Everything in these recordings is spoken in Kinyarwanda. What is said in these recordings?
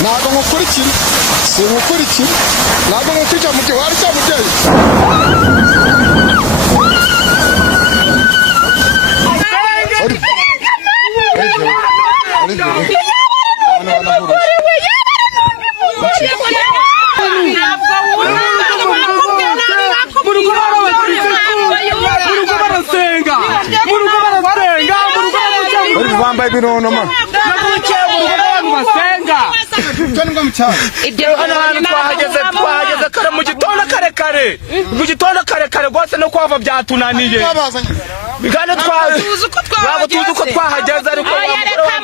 ntabwo ngukurikira singukurikira ntabwo ngukurikira mu gihe wari cyamubyeyi bambaye ibinono man ibyo twahageze kare mu gitondo kare rwose no kwava byatunaniye bigane tuzi uko twahageze ariko reka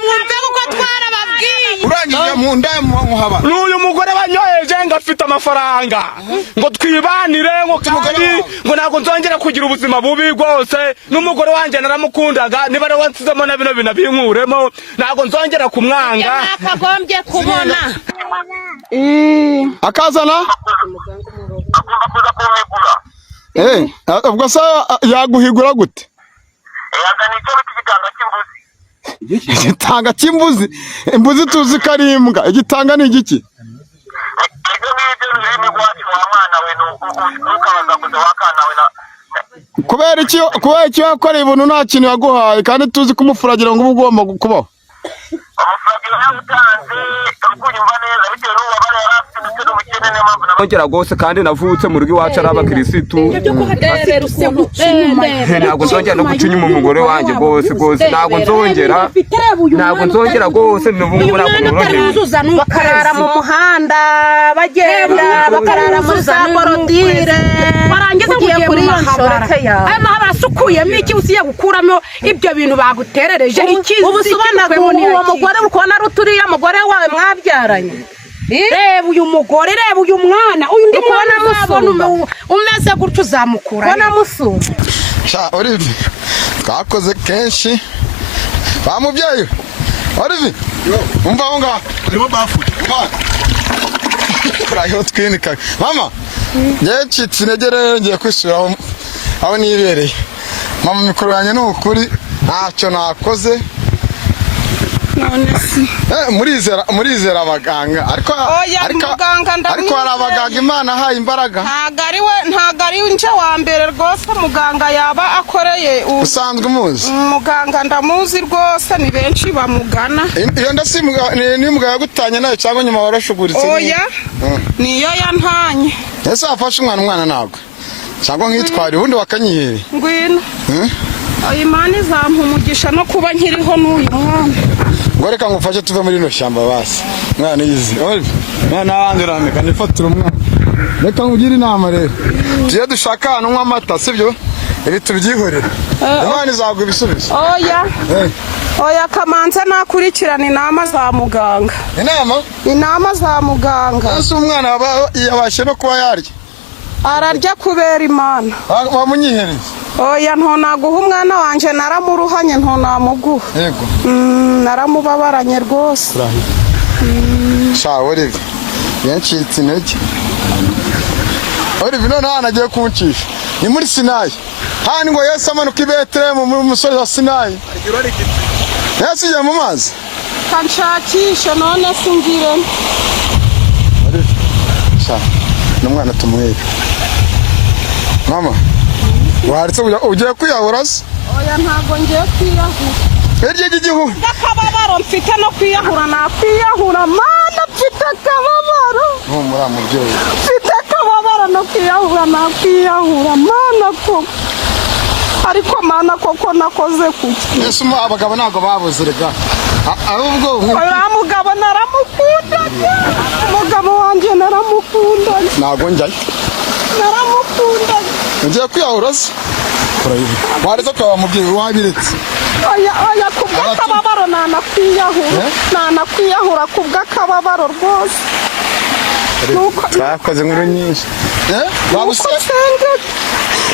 mwumve uko twarababwiye urangije mu nda muhaba n'uyu mugore wanyoheje ngo afite amafaranga ngo twibanire ngo kandi ngo ntabwo nzongera kugira ubuzima bubi rwose n'umugore wanjye naramukundaga niba ari wansizemo na bino bintu binkuremo ntabwo nzongera kumwanga akagombye kubona akazana ubwo se yaguhigura gute yazana icyo bita igitanga cy'imbuzi igitanga cy'imbuzi imbuzi tuzi ko ari imbwa igitanga ni igiki ibyo ngibyo rurimi rwacu wa mwana we ntukabaza kuza wakana we kubera iki wakoreye ibintu nta kintu yaguhaye kandi tuzi kumufuragira ngo uba ugomba kubaho amafuragiro yabutanze urukunyumva neza bitewe n'ububabare yari afite ndetse n'ubukene niyo mpamvu nongera rwose kandi navutse mu rugo iwacu ari abakirisitu ntabwo nzongera no guca inyuma umugore wanjye rwose ntabwo nzongera rwose n'ubungubu ntabwo norohewe bakarara mu muhanda bagenda bakarara muri za borodire barangiza ugiye kuri shoreke yawe aya mahaba asukuyemo iki usiye gukuramo ibyo bintu baguterereje ubu subanaga uwo mugore ukona ruturiya mugore wawe mwabyaranye reba uyu mugore reba uyu mwana uyu ndi mwana musumba umeze gutyo uzamukura ubona musumba Olivier twakoze kenshi bamubyeyi Olivier umva aho ngaho nibo bafuye kurayo twinika mama ncitse intege rero ngiye kwisubira aho nibereye mama mikoro yanjye ni ukuri ntacyo nakoze murizera abaganga ariko hari abaganga Imana ahaye imbaraga ntago ari nje wa mbere rwose muganga yaba akoreye usanzwe umuzi muganga ndamuzi rwose ni benshi bamugana iyo ndasi ni muganga yagutanye nayo cyangwa nyuma warashuguritse oya niyo yantanye ese afashe umwana ntabwo cyangwa nkitwari ubundi wakanyihere ngwino Imana izampa umugisha no kuba nkiriho n'uyu mwana ngo reka ngufashe tuve muri ino shyamba basi mwana yizi mwana wanjye kandi ifatira umwana reka nkugire inama rero tujye dushaka ahantu unywa amata sibyo ibi tubyihorera Imana izaguha ibisubizo oya kamanze nakurikirana inama za muganga inama za muganga ese umwana yabashe no kuba yarya ararya kubera Imana wamunyihereye oya ntonaguha umwana wanje naramuruhanye ntonamuguha yego naramubabaranye rwose sha Olivier yancitse intege Olivier none hano agiye kuncisha ni muri Sinayi hano ngo Yesu amanuka i Betelehemu mu musozi wa Sinayi Yesu yagiye mu mazi kanshakisha none singire sha n'umwana tumwebe mama waritse ugiye kwiyahura se oya ntago ngiye kwiyahura hirya y'igihugu akababaro mfite no kwiyahura nakwiyahura mana mfite akababaro humura mubyeyi mfite akababaro no kwiyahura nakwiyahura mana ko ariko mana koko nakoze kuki Yesu abagabo ntago babuze rega ahubwo oya mugabo naramukunda umugabo wanjye naramukunda ntago njyayo naramukunda ugiye kwiyahura se waretse kwa mubyeyi wabiretse oya kubw'akababaro nanakwiyahura kubw'akababaro rwose twakoze inkuru nyinshi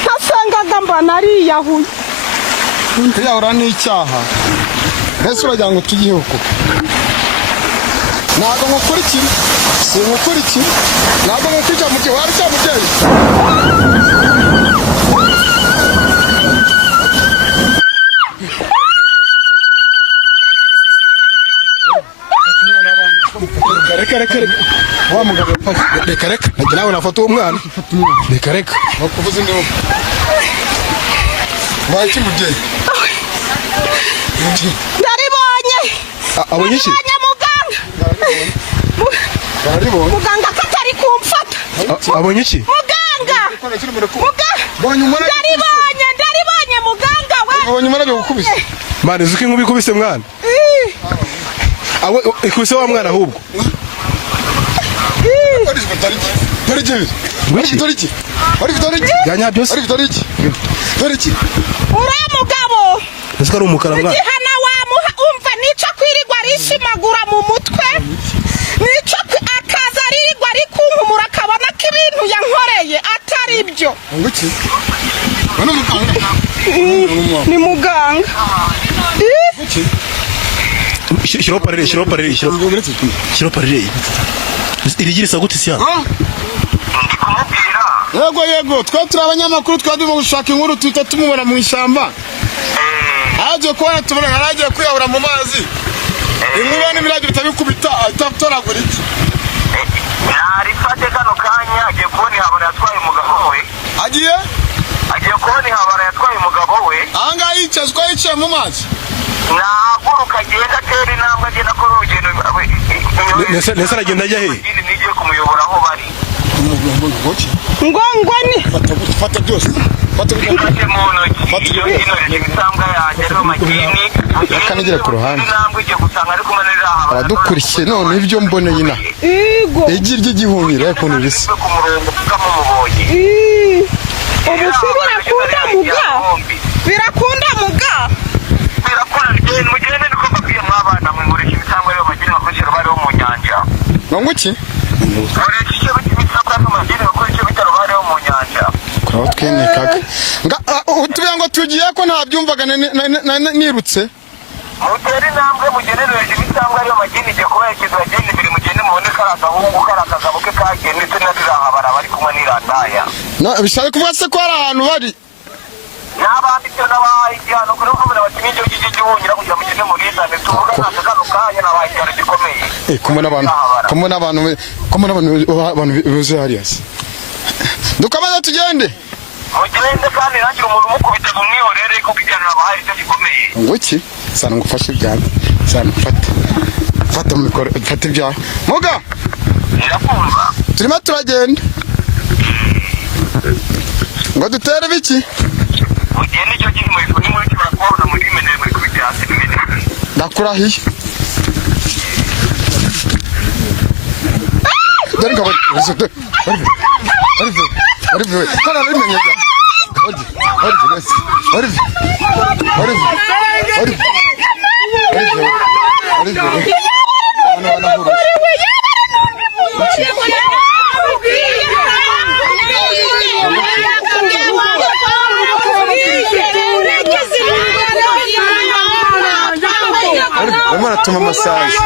nasengaga mba nariyahuye kwiyahura ni icyaha mbese uragira ngo tugihe uko ntabwo ngukurikira singukurikira ntabwo ngukurikira mu gihe wari cyamubyeyi reka wa mugabo reka nagira ngo nafata uwo mwana reka bakuvuze ndi Baiki mubyeyi ndaribonye abonye iki muganga katari kumfata abonye iki muganga ndaribonye muganga we abonye umwana gukubise mane zuki nkubikubise mwana awe ikubise wa mwana ahubwo uriya mugabo ese ari umukara mwana igihana wamuha umva nicyo kwirirwa arishimagura mu mutwe nicyo akaza aririgwa ari kunkumura akabona ko ibintu yankoreye atari byo ni muganga shiro parere irigirisa gute siya yego twa turi abanyamakuru twadimo gushaka inkuru twita tumubona mu ishyamba aje kubona tubona haragiye kwiyahura mu mazi inkuba n'ibirage bitabikubita atatoragura iki narifate kano kanya agiye kubona ihabara yatwaye umugabo we agiye kubona ihabara yatwaye umugabo we ahangaha yicazwa yicaye mu mazi nahaguruka agenda atera intambwe agenda akora urugendo nese aragenda ajya he nigiye kumuyobora aho bari ngongoni fata byose fate mu ntoki iyo inoreje ibisambwa yanjye ariho magini akanegera ku ruhande intambwe igiye gusanga ari kumwe n'irahabara aradukurikiye none ibyo mboneye ina igi ry'igihumira yakuntu risa ku murongo ukamumubonye ubusi birakunda muga mugende niko mbabwiye mwabana mumuresha ibisambwa ariho magini bakurikira bariho mu nyanja ngo iki muresha icyo ibisambwa ariho magini bakurikira bitaro bariho mu nyanja kuraho twenekaga tubiya ngo tugiye ko ntabyumvaga nirutse mutera intambwe mugenerereje ibisambwa ariho magini igiye kubaherekeza bagenda imbere mugende mubone kari agahungu kari akagabo ke kagiye ndetse n'abirahabara bari kumwe n'irandaya bisaba kuvuga se ko hari ahantu bari n'abanditse n'abahaye igihano kuri kumwe bati n'icyo gihungira kugira mugende murizane tuvuga ntabwo kano kanya nabaye igihano gikomeye kumwe n'abantu buze hariya se dukomeze tugende mugende kandi ntagire umuntu umukubita mu mwihorere kuko igihano nabahaye icyo gikomeye ngo iki sana ngufashe ibyawe sana fata mu mikoro fata ibyawe muga irakumva turimo turagenda ngo dutere biki mugende icyo gihe muri kibura kubona muri menere muri kubita hasi menere ndakurahiye dore ngo Olive kana bimenye ga Vamos tomar massagem.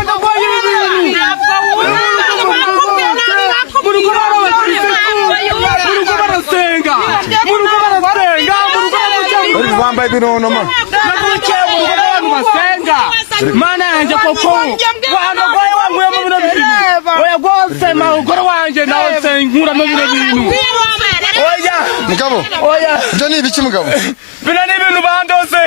Vamos bino no ma. Mana yanje koko wana goye wamwe mu bino bintu oya gose ma ugoro wanje nawe senkura mu bino bintu oya mugabo byo ni ibiki mugabo bino ni ibintu bandose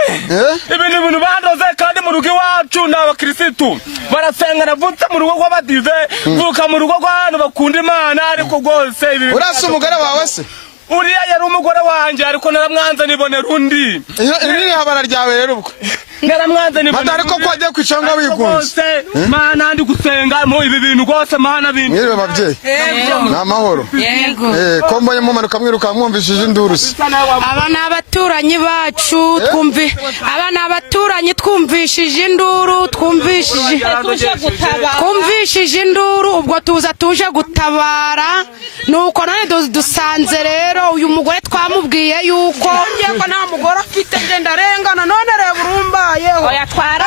ibintu bandose kandi mu rugo iwacu n'abakirisitu barasenga navutse mu rugo rw'abadive vuka mu rugo rw'abantu bakunda Imana ariko gose ibi urasa umugore wawe se uriya yari umugore wanje ariko naramwanza nibonera undi iri habara ryawe rero ubwo naramwanza nibonera ariko ko agiye kwicanga wigunze mana ndi gusenga mu ibi bintu gose mana bintu mwiriwe babyeyi n'amahoro yego ko mbonye mumanuka mwiruka mwumvishije induru se aba ni abaturanyi bacu twumvishije induru twumvishije induru ubwo tuza tuje gutabara nuko none dusanze rero uyu mugore twamubwiye yuko nta mugore afite ngenda arengana none reba urumbayeho yatwara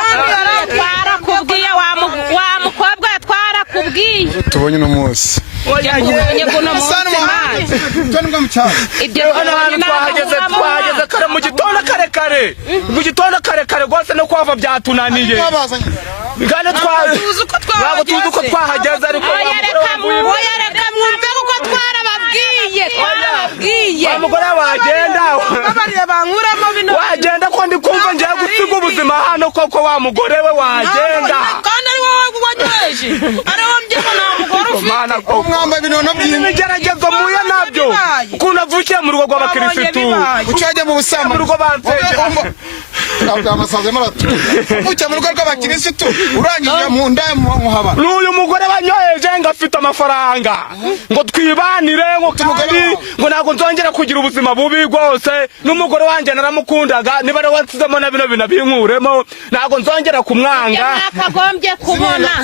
kubwiye wa mukobwa yatwara kubwiye tubonye uno munsi twahageze kare mu gitondo kare rwose no kwava byatunaniye kandi tuzi uko twahageze ariko reka mwumve kuko twarababwiye umugore wagenda ko ndi kumva ngiye gusiga ubuzima hano koko wa mugore we wagenda kandi ari wowe wanyoheje ari wowe mbyemo nta mugore ufite umwamba binono ibigeragezo muye nabyo ukuntu avukiye mu rugo rw'abakirisitu ucajya mu busambanyi mu rugo banseje amasazi maratuye uvukiye mu rugo rw'abakirisitu urangije mu nda muhaba n'uyu mugore wanyoheje ngo afite amafaranga ngo twibanire ngo kandi ngo ntabwo nzongera kugira ubuzima bubi rwose n'umugore wanjye naramukundaga niba ari wansizemo na bino bintu binkuremo ntabwo nzongera kumwanga akagombye kubona